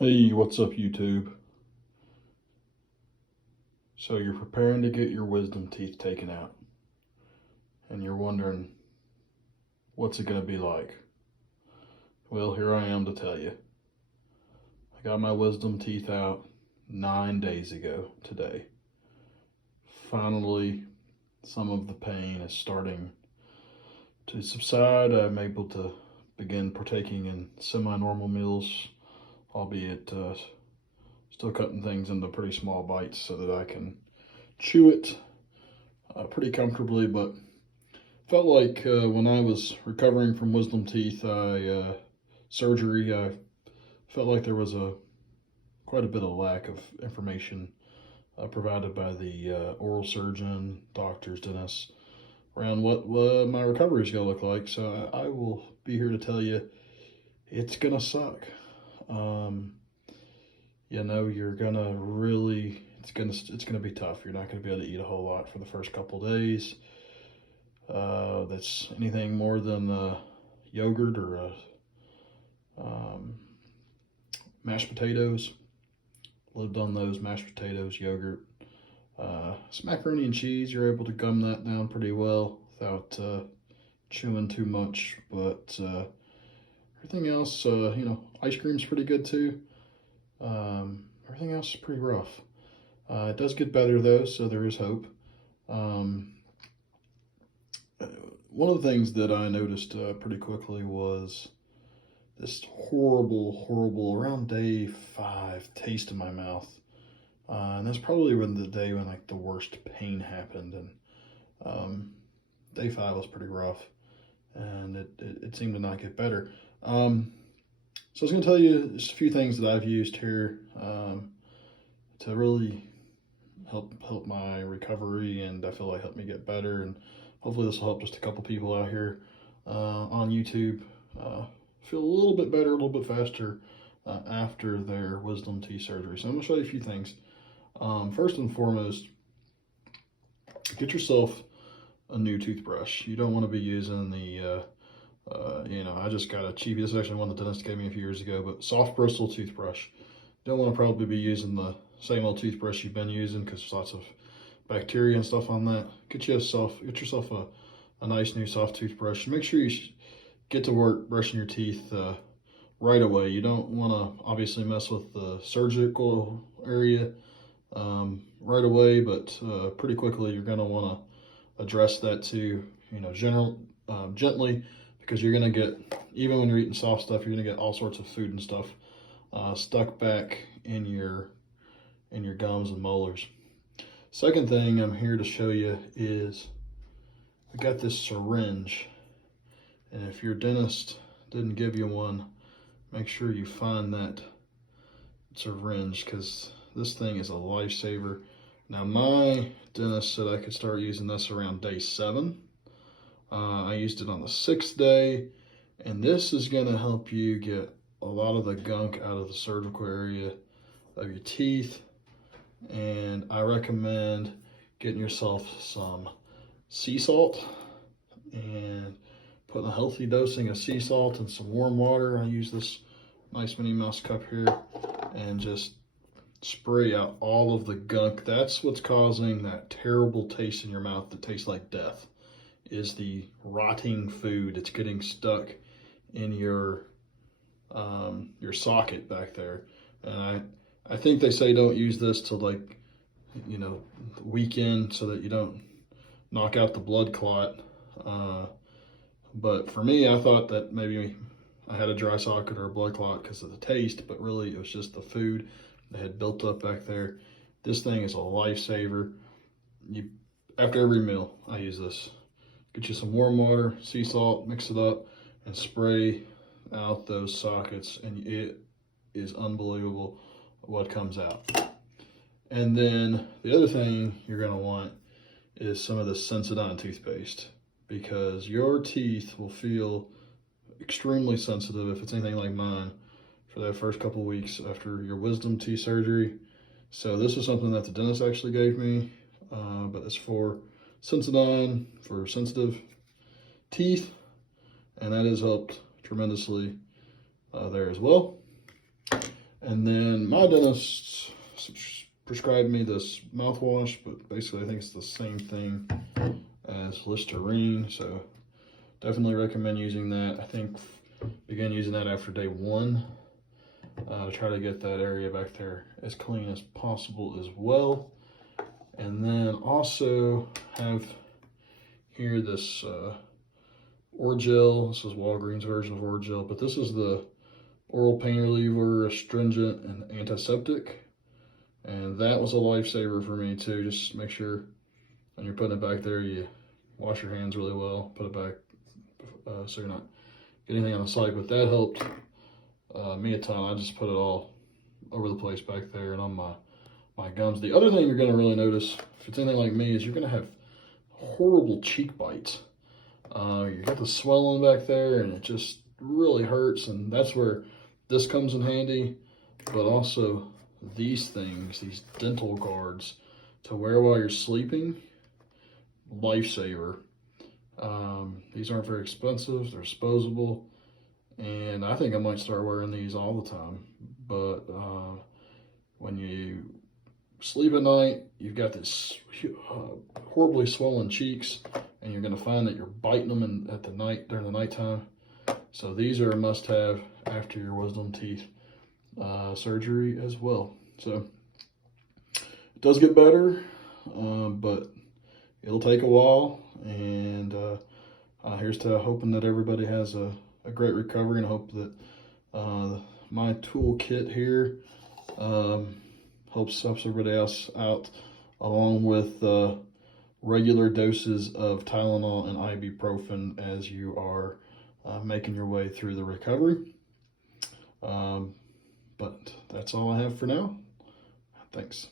Hey, what's up, YouTube? So you're preparing to get your wisdom teeth taken out, and you're wondering, what's it going to be like? Well, here I am to tell you. I got my wisdom teeth out 9 days ago today. Finally, some of the pain is starting to subside. I'm able to begin partaking in semi-normal meals, albeit still cutting things into pretty small bites so that I can chew it pretty comfortably, but felt like when I was recovering from wisdom teeth surgery, I felt like there was quite a bit of lack of information provided by the oral surgeon, doctors, dentists around what my recovery is going to look like. So I will be here to tell you it's going to suck. You're gonna really it's gonna be tough. You're not gonna be able to eat a whole lot for the first couple days. That's anything more than yogurt or um, mashed potatoes. Lived on those mashed potatoes, yogurt, some macaroni and cheese. You're able to gum that down pretty well without chewing too much. But everything else, ice cream's pretty good too. Everything else is pretty rough. It does get better though, so there is hope. Um, One of the things that I noticed pretty quickly was this horrible, around day 5 taste in my mouth. And that's probably when the day when like the worst pain happened. And day 5 was pretty rough, and it seemed to not get better. So I was going to tell you just a few things that I've used here to really help my recovery, and I feel like help me get better. And hopefully this will help just a couple people out here on YouTube feel a little bit better, a little bit faster after their wisdom teeth surgery. So I'm gonna show you a few things. First and foremost, get yourself a new toothbrush. You don't want to be using the I just got a cheapie. This is actually one the dentist gave me a few years ago, but soft bristle toothbrush. Don't want to probably be using the same old toothbrush you've been using because there's lots of bacteria and stuff on that. Get yourself a nice new soft toothbrush. Make sure you get to work brushing your teeth right away. You don't want to obviously mess with the surgical area right away, but pretty quickly you're going to want to address that too. Gently, because you're going to get, even when you're eating soft stuff, you're going to get all sorts of food and stuff stuck back in your gums and molars. Second thing I'm here to show you is I got this syringe, and if your dentist didn't give you one, make sure you find that syringe, because this thing is a lifesaver. Now my dentist said I could start using this around day 7. I used it on the 6th day, and this is going to help you get a lot of the gunk out of the surgical area of your teeth. And I recommend getting yourself some sea salt and putting a healthy dosing of sea salt in some warm water. I use this nice Minnie Mouse cup here and just spray out all of the gunk. That's what's causing that terrible taste in your mouth that tastes like death, is the rotting food that's getting stuck in your socket back there. And I think they say don't use this till the weekend so that you don't knock out the blood clot. But for me, I thought that maybe I had a dry socket or a blood clot because of the taste, but really it was just the food that had built up back there. This thing is a lifesaver. After every meal, I use this. Get you some warm water, sea salt, mix it up, and spray out those sockets, and it is unbelievable what comes out. And then the other thing you're going to want is some of this Sensodyne toothpaste, because your teeth will feel extremely sensitive if it's anything like mine for that first couple of weeks after your wisdom teeth surgery. So this is something that the dentist actually gave me, but it's for Sensodyne for sensitive teeth, and that has helped tremendously there as well. And then my dentist prescribed me this mouthwash, but basically I think it's the same thing as Listerine, so definitely recommend using that. I think begin using that after day 1 to try to get that area back there as clean as possible as well. And then also have here this Orgel. This is Walgreens version of Orgel, but this is the oral pain reliever, astringent, and antiseptic. And that was a lifesaver for me too. Just make sure when you're putting it back there, you wash your hands really well, put it back so you're not getting anything on the side. But that helped me a ton. I just put it all over the place back there and on my gums. The other thing you're going to really notice, if it's anything like me, is you're going to have horrible cheek bites. You got the swelling back there and it just really hurts, and that's where this comes in handy. But also these things, these dental guards to wear while you're sleeping, lifesaver. These aren't very expensive, they're disposable, and I think I might start wearing these all the time. But when you sleep at night, you've got this horribly swollen cheeks, and you're going to find that you're biting them at the night during the nighttime. So these are a must-have after your wisdom teeth surgery as well. So it does get better, but it'll take a while. And here's to hoping that everybody has a great recovery, and I hope that my toolkit here helps everybody else out, along with regular doses of Tylenol and ibuprofen as you are making your way through the recovery. But that's all I have for now. Thanks.